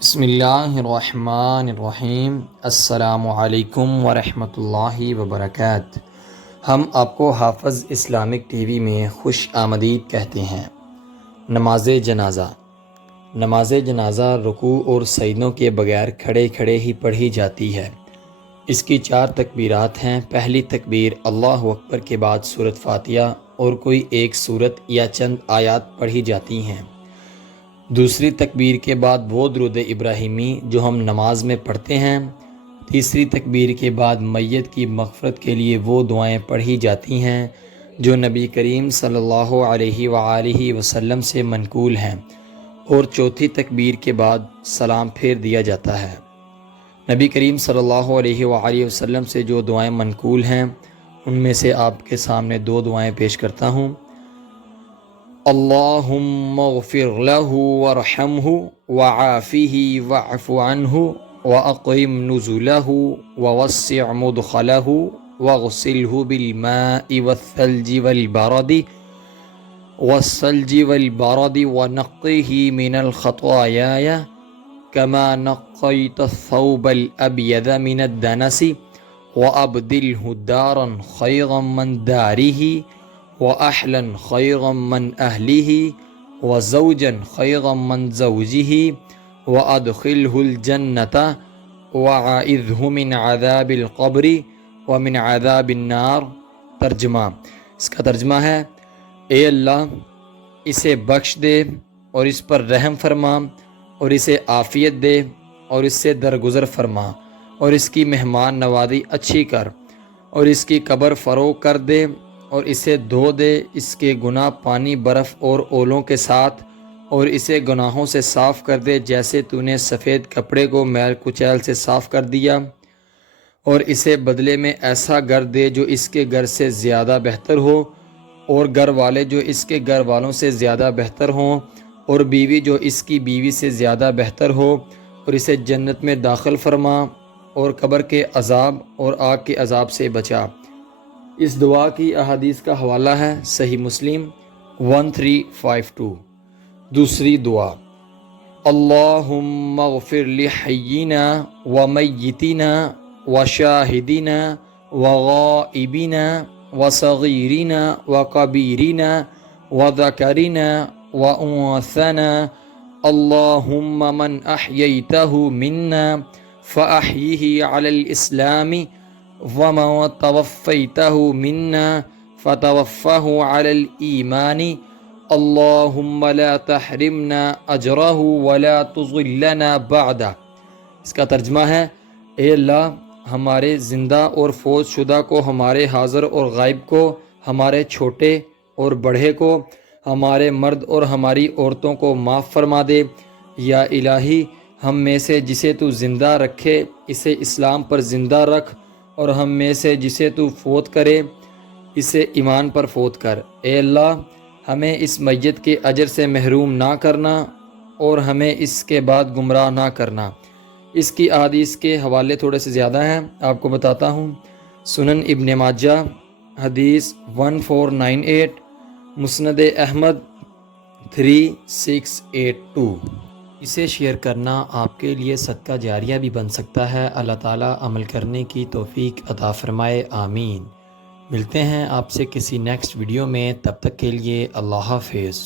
بسم اللہ الرحمن الرحیم۔ السلام علیکم ورحمۃ اللہ وبرکاتہ۔ ہم آپ کو حافظ اسلامک ٹی وی میں خوش آمدید کہتے ہیں۔ نماز جنازہ۔ نماز جنازہ رکوع اور سجدوں کے بغیر کھڑے کھڑے ہی پڑھی جاتی ہے۔ اس کی 4 تکبیرات ہیں۔ پہلی تکبیر اللہ اکبر کے بعد سورۃ فاتحہ اور کوئی ایک سورت یا چند آیات پڑھی جاتی ہیں۔ دوسری تکبیر کے بعد وہ درود ابراہیمی جو ہم نماز میں پڑھتے ہیں۔ تیسری تکبیر کے بعد میت کی مغفرت کے لیے وہ دعائیں پڑھی جاتی ہیں جو نبی کریم صلی اللہ علیہ وآلہ وسلم سے منقول ہیں، اور چوتھی تکبیر کے بعد سلام پھیر دیا جاتا ہے۔ نبی کریم صلی اللہ علیہ وآلہ وسلم سے جو دعائیں منقول ہیں ان میں سے آپ کے سامنے 2 دعائیں پیش کرتا ہوں۔ اللہم اغفر لہ وارحمہ وعافہ واعف عنہ واقرم نزلہ ووسع مدخلہ واغسلہ بالماء والثلج والبرد ونقہ من الخطایا كما نقيت الثوب الأبيض من الدنس وأبدله دارا خيرا من داره وأهلا خيرا من أهله وزوجا خيرا من زوجه وأدخله الجنة وأعذه من عذاب القبر ومن عذاب النار۔ ترجمہ۔ اس کا ترجمہ ہے، اے اللہ اسے بخش دے اور اس پر رحم فرما، اور اسے عافیت دے اور اس سے درگزر فرما، اور اس کی مہمان نوازی اچھی کر، اور اس کی قبر فروغ کر دے، اور اسے دھو دے اس کے گناہ پانی برف اور اولوں کے ساتھ، اور اسے گناہوں سے صاف کر دے جیسے تو نے سفید کپڑے کو میل کچیل سے صاف کر دیا، اور اسے بدلے میں ایسا گھر دے جو اس کے گھر سے زیادہ بہتر ہو، اور گھر والے جو اس کے گھر والوں سے زیادہ بہتر ہوں، اور بیوی جو اس کی بیوی سے زیادہ بہتر ہو، اور اسے جنت میں داخل فرما، اور قبر کے عذاب اور آگ کے عذاب سے بچا۔ اس دعا کی احادیث کا حوالہ ہے صحیح مسلم 1352۔ دوسری دعا، اللہم اغفر لحینا ومیتنا وشاہدنا وغائبنا وصغیرنا وکبیرنا وذکرنا وانثنا، اللہم من احییتہ منا فاحیہ علی الاسلام ومن توفیتہ منا فتوفہ علی الایمان، اللہم لا تحرمنا اجرہ ولا تضلنا بعدہ۔ اس کا ترجمہ ہے، اے اللہ ہمارے زندہ اور فوت شدہ کو، ہمارے حاضر اور غائب کو، ہمارے چھوٹے اور بڑھے کو، ہمارے مرد اور ہماری عورتوں کو معاف فرما دے۔ یا الہی ہم میں سے جسے تو زندہ رکھے اسے اسلام پر زندہ رکھ، اور ہم میں سے جسے تو فوت کرے اسے ایمان پر فوت کر۔ اے اللہ ہمیں اس میت کے اجر سے محروم نہ کرنا، اور ہمیں اس کے بعد گمراہ نہ کرنا۔ اس کی احادیث کے حوالے تھوڑے سے زیادہ ہیں، آپ کو بتاتا ہوں۔ سنن ابن ماجہ حدیث 1498، مسند احمد 3682۔ اسے شیئر کرنا آپ کے لیے صدقہ جاریہ بھی بن سکتا ہے۔ اللہ تعالیٰ عمل کرنے کی توفیق عطا فرمائے، آمین۔ ملتے ہیں آپ سے کسی نیکسٹ ویڈیو میں، تب تک کے لیے اللہ حافظ۔